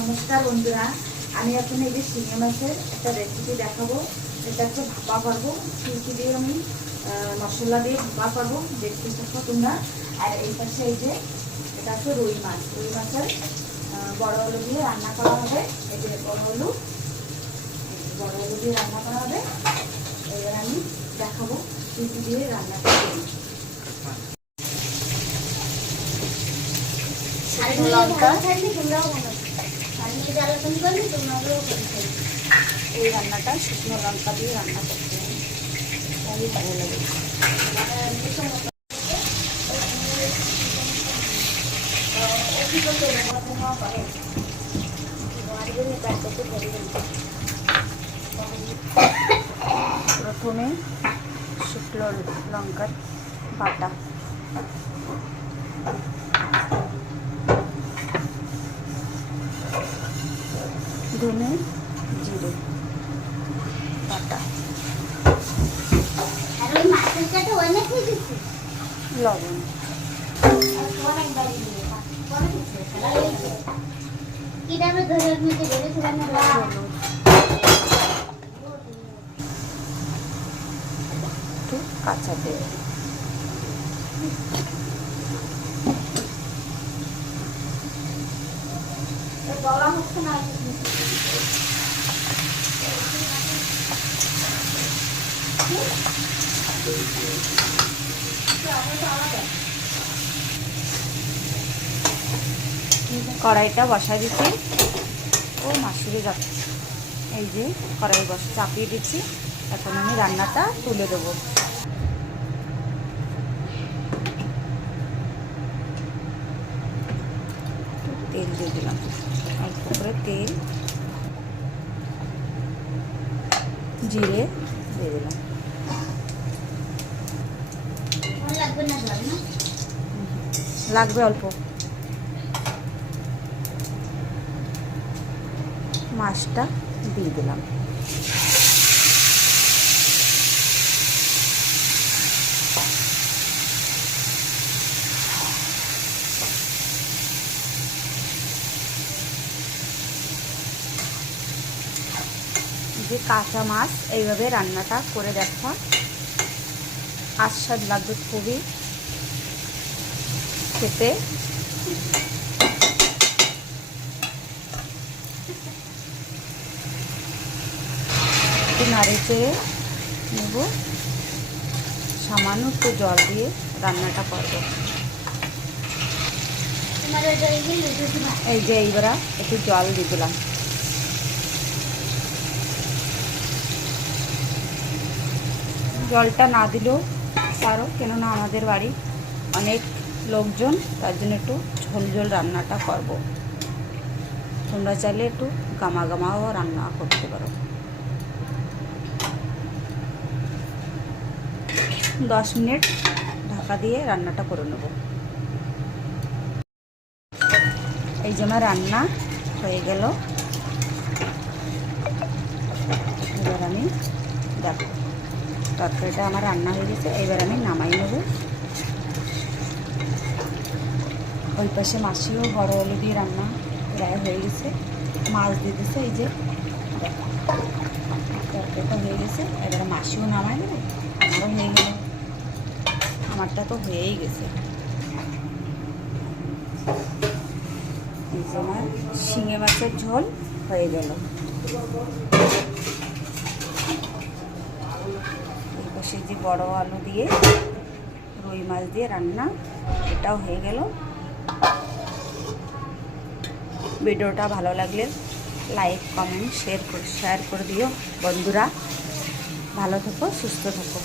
নমস্কার বন্ধুরা, আমি এখন এই যে শিঙে মাছের একটা রেসিপি দেখাবো। এটা একটু ভাপা পারবো, কি দিয়ে আমি মশলা দিয়ে ভাপা পারবো, দেখতে থাকো তোমরা। আর এই পাশে এই যে এটা হচ্ছে রুই মাছের বড় আলু দিয়ে রান্না করা হবে। এই যে বড় আলু দিয়ে রান্না করা হবে। এবার আমি দেখাবো কি দিয়ে রান্না করবো। এই রান্নাটা শুকনো লঙ্কা দিয়ে রান্না করতে হবে, তাহলে ভালো লাগে। প্রথমে শুকনো লঙ্কার বাটা, ধনে জিরে বাটা, লবণ, একটু কাঁচা তেল, কড়াইটা বসাই দিচ্ছি ও মাসুরি যাচ্ছে। এই যে কড়াই চাপিয়ে দিচ্ছি, এখন আমি রান্নাটা তুলে দেবো। তেল দিয়ে দিলাম, অল্প করে তেল, জিরে দিয়ে দিলাম, লাগবে অল্প। মাছটা দিয়ে দিলাম, যে কাঁচা মাছ এইভাবে রান্নাটা করে দেখা, আস্বাদ লাগবে খুবই খেতে। একটু নাড়ে চেড়ে নেব, সামান্য একটু জল দিয়ে রান্নাটা করব। এই যে এইবার একটু জল দিয়ে দিলাম, জলটা না দিলেও পারো, কেননা আমাদের বাড়ি অনেক লোকজন, তার জন্য একটু ঝোল ঝোল রান্নাটা করব। তোমরা চাইলে একটু গামা গামাও রান্না করতে পারো। 10 মিনিট ঢাকা দিয়ে রান্নাটা করে নেব। এই যে আমার রান্না হয়ে গেল। এবার আমি দেখো তরকারিটা আমার রান্না হয়ে গেছে, এবার আমি নামাই নেব। ওই পাশে মাসিও বড় আলু দিয়ে রান্না প্রায় হয়ে গেছে, মাছ দিয়ে দিচ্ছে। এই যে দেখো তরকারিটা হয়ে গেছে, এবার মাসিও নামাই দেবে, আমারও হয়ে গেল। আমারটা তো হয়েই গেছে। এই যে আমার শিঙে মাছের ঝোল হয়ে গেল। এই পাশে যে বড় আলু দিয়ে রুই মাছ দিয়ে রান্না, এটাও হয়ে গেল। ভিডিওটা ভালো লাগলে লাইক কমেন্ট শেয়ার করে দিও বন্ধুরা। ভালো থেকো, সুস্থ থেকো।